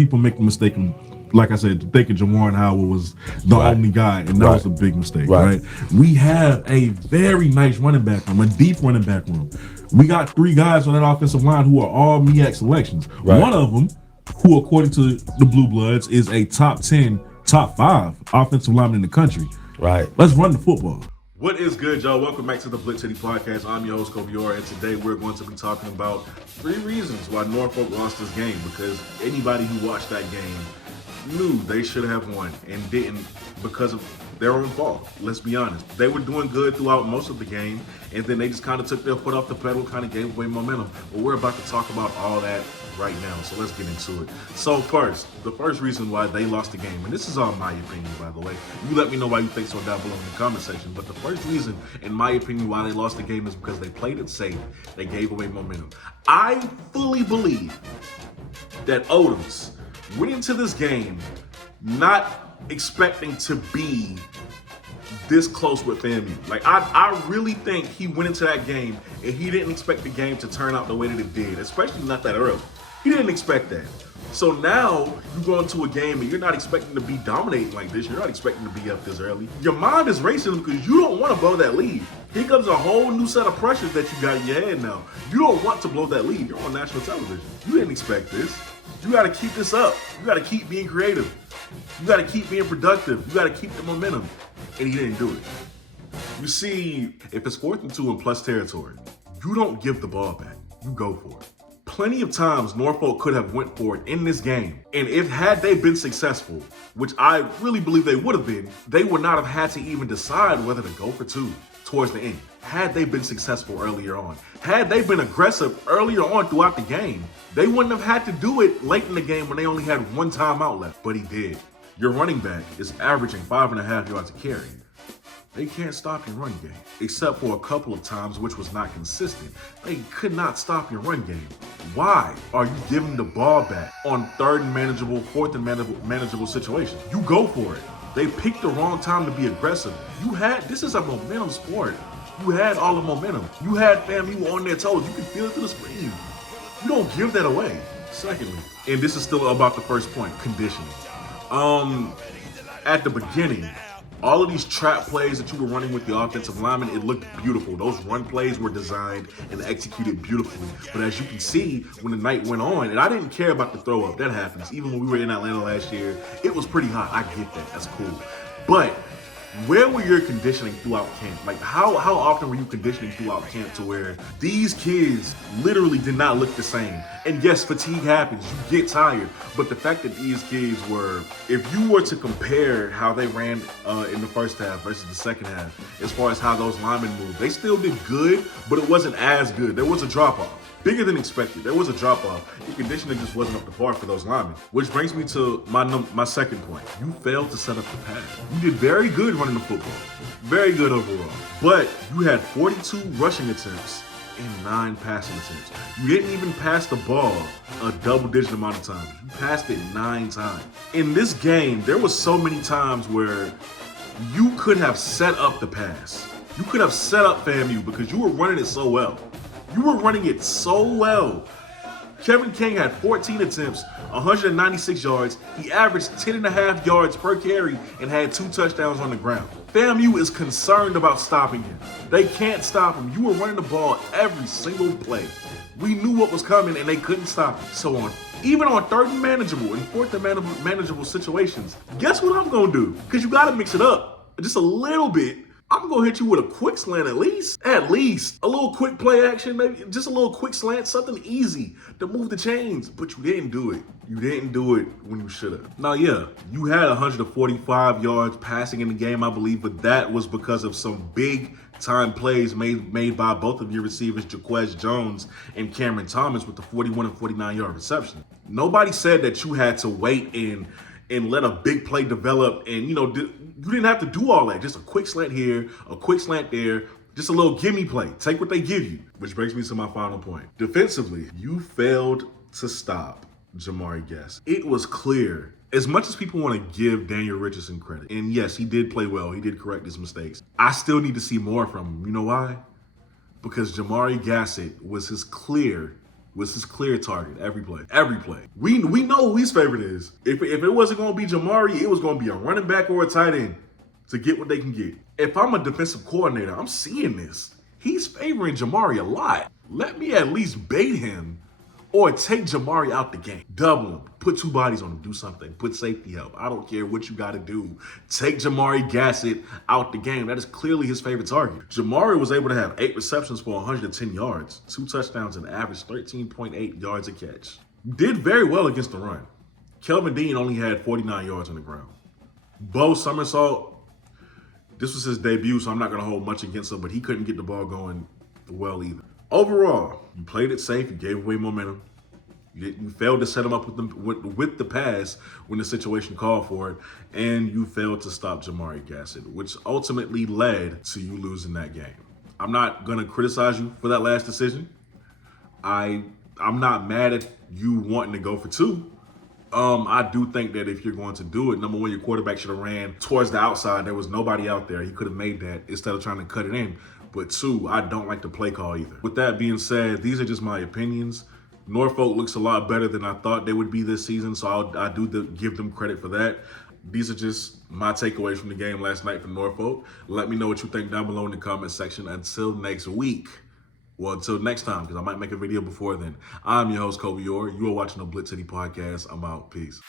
people make the mistake of, like I said, thinking Jamar Howard was the only guy, and that was a big mistake, right? We have a very nice running back room, a deep running back room. We got 3 guys on that offensive line who are all Meac selections. One of them, who according to the Blue Bloods is a top 10, top 5 offensive lineman in the country. Let's run the football. What is good, y'all? Welcome back to the BlitzCity Podcast. I'm your host, Kobe Orr, and today we're going to be talking about 3 reasons why Norfolk lost this game, because anybody who watched that game knew they should have won and didn't because of their own fault. Let's be honest. They were doing good throughout most of the game, and then they just kind of took their foot off the pedal, kind of gave away momentum. But we're about to talk about all that right now, so let's get into it. So first, the first reason why they lost the game, and this is all my opinion, by the way. You let me know why you think so down below in the comment section. But the first reason, in my opinion, why they lost the game is because they played it safe. They gave away momentum. I fully believe that Odoms went into this game not expecting to be this close with FAMU. Like, I really think he went into that game and he didn't expect the game to turn out the way that it did, especially not that early. He didn't expect that. So now you go into a game and you're not expecting to be dominating like this. You're not expecting to be up this early. Your mind is racing because you don't want to blow that lead. Here comes a whole new set of pressures that you got in your head now. You don't want to blow that lead. You're on national television. You didn't expect this. You got to keep this up. You got to keep being creative. You got to keep being productive. You got to keep the momentum. And he didn't do it. You see, if it's 4th and 2 in plus territory, you don't give the ball back. You go for it. Plenty of times Norfolk could have went for it in this game. And had they been successful, which I really believe they would have been, they would not have had to even decide whether to go for 2 towards the end. Had they been successful earlier on, had they been aggressive earlier on throughout the game, they wouldn't have had to do it late in the game when they only had 1 timeout left, but he did. Your running back is averaging 5.5 yards a carry. They can't stop your run game, except for a couple of times, which was not consistent. They could not stop your run game. Why are you giving the ball back on 3rd and manageable, 4th and manageable situations? You go for it. They picked the wrong time to be aggressive. This is a momentum sport. You had all the momentum. You had FAMU on their toes. You can feel it through the screen. You don't give that away. Secondly, and this is still about the first point, conditioning. At the beginning, all of these trap plays that you were running with the offensive lineman, it looked beautiful. Those run plays were designed and executed beautifully. But as you can see, when the night went on, and I didn't care about the throw up, that happens. Even when we were in Atlanta last year, it was pretty hot. I get that, that's cool. But where were your conditioning throughout camp? Like, how often were you conditioning throughout camp to where these kids literally did not look the same? And yes, fatigue happens, you get tired, but the fact that these kids were, if you were to compare how they ran in the first half versus the second half, as far as how those linemen moved, they still did good, but it wasn't as good. There was a drop-off. Bigger than expected. There was a drop-off. The conditioning just wasn't up to par for those linemen. Which brings me to my second point. You failed to set up the pass. You did very good running the football. Very good overall. But you had 42 rushing attempts and 9 passing attempts. You didn't even pass the ball a double-digit amount of times. You passed it 9 times. In this game, there was so many times where you could have set up the pass. You could have set up FAMU because you were running it so well. You were running it so well. Kevin King had 14 attempts, 196 yards. He averaged 10.5 yards per carry and had 2 touchdowns on the ground. FAMU is concerned about stopping him. They can't stop him. You were running the ball every single play. We knew what was coming and they couldn't stop it. So even on 3rd and manageable and 4th and manageable situations, guess what I'm gonna do? Because you gotta mix it up just a little bit. I'm gonna hit you with a quick slant at least. A little quick play action, maybe just a little quick slant, something easy to move the chains, but you didn't do it. You didn't do it when you should have. Now, yeah, you had 145 yards passing in the game, I believe, but that was because of some big time plays made by both of your receivers, Jaquez Jones and Cameron Thomas, with the 41 and 49 yard reception. Nobody said that you had to wait and let a big play develop, and you didn't have to do all that. Just a quick slant here, a quick slant there, just a little gimme play. Take what they give you. Which brings me to my final point. Defensively, you failed to stop Jamari Guess. It was clear. As much as people want to give Daniel Richardson credit, and yes, he did play well, he did correct his mistakes, I still need to see more from him. You know why? Because Jamari Gassett was his clear was his clear target every play. Every play. We know who his favorite is. If it wasn't going to be Jamari, it was going to be a running back or a tight end to get what they can get. If I'm a defensive coordinator, I'm seeing this. He's favoring Jamari a lot. Let me at least bait him or take Jamari out the game. Double him. Put 2 bodies on him. Do something. Put safety help. I don't care what you got to do. Take Jamari Gassett out the game. That is clearly his favorite target. Jamari was able to have 8 receptions for 110 yards, 2 touchdowns, and average 13.8 yards a catch. Did very well against the run. Kelvin Dean only had 49 yards on the ground. Bo Somersault, this was his debut, so I'm not going to hold much against him, but he couldn't get the ball going well either. Overall, you played it safe. You gave away momentum. You failed to set him up with the pass when the situation called for it, and you failed to stop Jamari Gassett, which ultimately led to you losing that game. I'm not going to criticize you for that last decision. I'm not mad at you wanting to go for 2. I do think that if you're going to do it, number one, your quarterback should have ran towards the outside. There was nobody out there. He could have made that instead of trying to cut it in. But 2, I don't like the play call either. With that being said, these are just my opinions. Norfolk looks a lot better than I thought they would be this season, so I do give them credit for that. These are just my takeaways from the game last night from Norfolk. Let me know what you think down below in the comment section. Until next week. Well, until next time, because I might make a video before then. I'm your host, Kobe Orr. You are watching the BlitzCity Podcast. I'm out. Peace.